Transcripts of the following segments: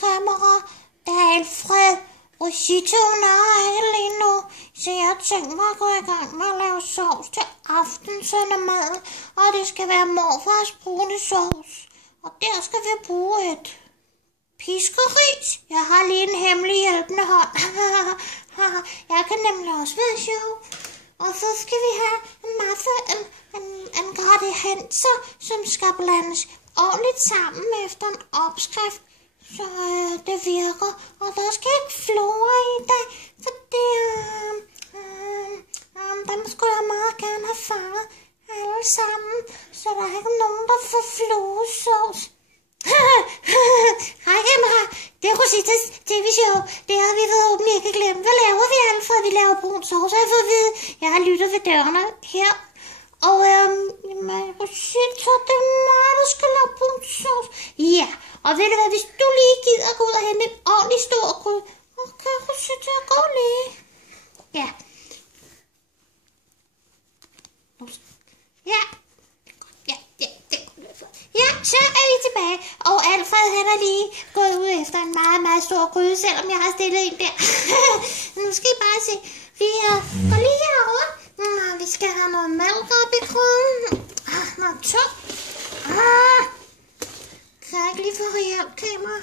kamera. Der er Alfred. Rositoen er ikke lige nu, så jeg har tænkt mig at gå i gang med at lave sovs til aftensmad. Og det skal være morfars brune sovs. Og der skal vi bruge et piskeris. Jeg har lige en hemmelig hjælpende hånd. Jeg kan nemlig også være sjov. Og så skal vi have en masse ingredienser, som skal blandes ordentligt sammen efter en opskrift, så det virker. Og der skal ikke flora i det, for dem skulle jeg meget gerne have fanget alle sammen, så der er ikke nogen, der får fluesovs. Hej Emma, det er Rositas tv-show. Det havde vi forhåbentlig ikke glemt. Hvad laver vi, Alfred? Vi laver brun sovs, har jeg fået at vide. Jeg har lyttet ved dørene her. Og Rosita, det er mig, der skal lave brun sovs. Ja, og ved du hvad, hvis du lige gider gå ud og hente en ordentlig stor gryde. Okay, Rosita, jeg går lige. Ja. Ja, så er vi tilbage. Og Alfred, han er lige gået ud efter en meget, meget stor gryde, selvom jeg har stillet en der. Nu skal I bare se. Vi går lige herover. Vi skal have noget mælk op i gryden. Noget tøj. Kan jeg ikke lige få reelt kamera?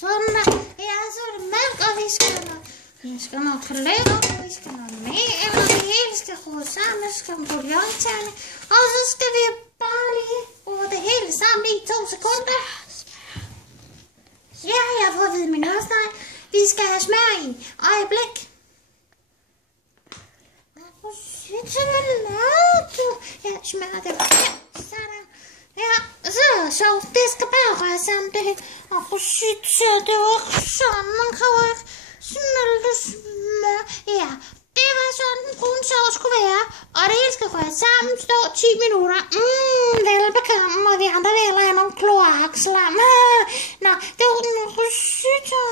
Sådan der. Ja, så er det mælk, og vi skal have noget kalender, vi skal have noget mel, og det hele skal rodes sammen, så skal vi have bouillonterning, og så skal vi bare lige rode det hele sammen i 2 sekunder. Ja, jeg har fået at vide min ørsnegl. Vi skal have smør i. Øjeblik. Så hvad lavede du? Ja, smør det. Ja, sådan. Ja, og så er det sjovt. Det skal bare røre sammen det hele. Og Rosita, det var sådan, man kan jo ikke smelte smør. Ja, det var sådan, den brune sovs skulle være. Og det hele skal røre sammen, stå 10 minutter. Velbekomme, og vi andre vil heller have nogle kloakslam. Nå, det var den Rosita.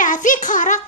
Ja, vi cutter.